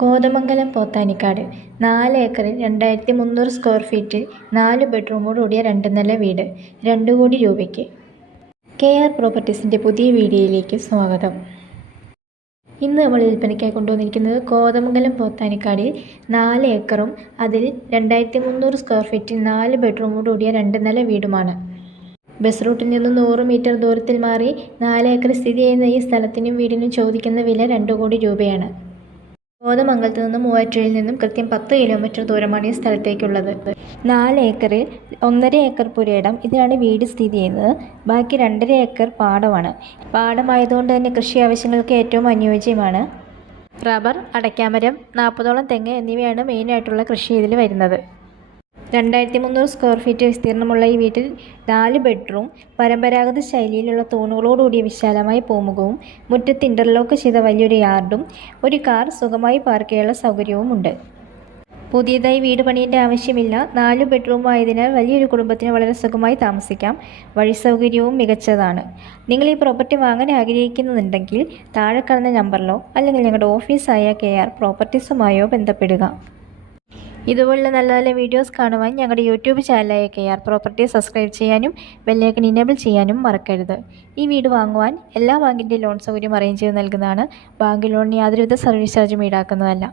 കോതമംഗലം പോത്താനിക്കാട് 4 ഏക്കറിൽ 2300 സ്ക്വയർ ഫീറ്റിൽ 4 ബെഡ്റൂമോടുകൂടിയ 2 നില വീട് 2 കോടി രൂപയ്ക്ക്. KR പ്രോപ്പർട്ടീസിൻ്റെ പുതിയ വീഡിയോയിലേക്ക് സ്വാഗതം. ഇന്ന് നമ്മൾ വിൽപ്പനയ്ക്കായി കൊണ്ടുവന്നിരിക്കുന്നത് കോതമംഗലം പോത്താനിക്കാടിൽ 4 ഏക്കറും അതിൽ 2300 സ്ക്വയർ ഫീറ്റിൽ 4 ബെഡ്റൂമോടുകൂടിയ 2 നില വീടുമാണ്. ബസ് റൂട്ടിൽ നിന്നും 100 മീറ്റർ ദൂരത്തിൽ മാറി 4 ഏക്കർ സ്ഥിതി ചെയ്യുന്ന ഈ സ്ഥലത്തിനും വീടിനും ചോദിക്കുന്ന വില 2 കോടി രൂപയാണ്. കോതമംഗലത്ത് നിന്നും മൂവാറ്റുപുഴയിൽ നിന്നും കൃത്യം 10 കിലോമീറ്റർ ദൂരമാണ് ഈ സ്ഥലത്തേക്കുള്ളത്. 4 ഏക്കറിൽ 1.5 ഏക്കർ പുരയിടം, ഇതിലാണ് വീട് സ്ഥിതി ചെയ്യുന്നത്. ബാക്കി 2.5 ഏക്കർ പാടമാണ്. പാടമായതുകൊണ്ട് തന്നെ കൃഷി ആവശ്യങ്ങൾക്ക് ഏറ്റവും അനുയോജ്യമാണ്. റബ്ബർ, അടയ്ക്കാമരം, 40ഓളം തെങ്ങ് എന്നിവയാണ് മെയിനായിട്ടുള്ള കൃഷി ഇതിൽ വരുന്നത്. 2300 സ്ക്വയർ ഫീറ്റ് വിസ്തീർണമുള്ള ഈ വീട്ടിൽ 4 ബെഡ്റൂം, പരമ്പരാഗത ശൈലിയിലുള്ള തൂണുകളോടുകൂടിയ വിശാലമായ പൂമുഖവും മുറ്റത്ത് ഇൻ്റർലോക്ക് ചെയ്ത വലിയൊരു യാർഡും ഒരു കാർ സുഖമായി പാർക്ക് ചെയ്യാനുള്ള സൗകര്യവുമുണ്ട്. പുതിയതായി വീട് പണിയേണ്ട ആവശ്യമില്ല. 4 ബെഡ്റൂം ആയതിനാൽ വലിയൊരു കുടുംബത്തിന് വളരെ സുഖമായി താമസിക്കാം. വഴി സൗകര്യവും മികച്ചതാണ്. നിങ്ങൾ ഈ പ്രോപ്പർട്ടി വാങ്ങാൻ ആഗ്രഹിക്കുന്നുണ്ടെങ്കിൽ താഴെ കാണുന്ന നമ്പറിലോ അല്ലെങ്കിൽ ഞങ്ങളുടെ ഓഫീസായ KR പ്രോപ്പർട്ടീസുമായോ ബന്ധപ്പെടുക. ഇതുപോലുള്ള നല്ല നല്ല വീഡിയോസ് കാണുവാൻ ഞങ്ങളുടെ യൂട്യൂബ് ചാനലായ KR പ്രോപ്പർട്ടീസ് സബ്സ്ക്രൈബ് ചെയ്യാനും ബെല്ലൈക്കൺ ഇനേബിൾ ചെയ്യാനും മറക്കരുത്. ഈ വീട് വാങ്ങുവാൻ എല്ലാ ബാങ്കിൻ്റെ ലോൺ സൗകര്യം അറേഞ്ച് ചെയ്ത് നൽകുന്നതാണ്. ബാങ്ക് ലോണിന് യാതൊരുവിധ സർവീസ് ചാർജും ഈടാക്കുന്നതല്ല.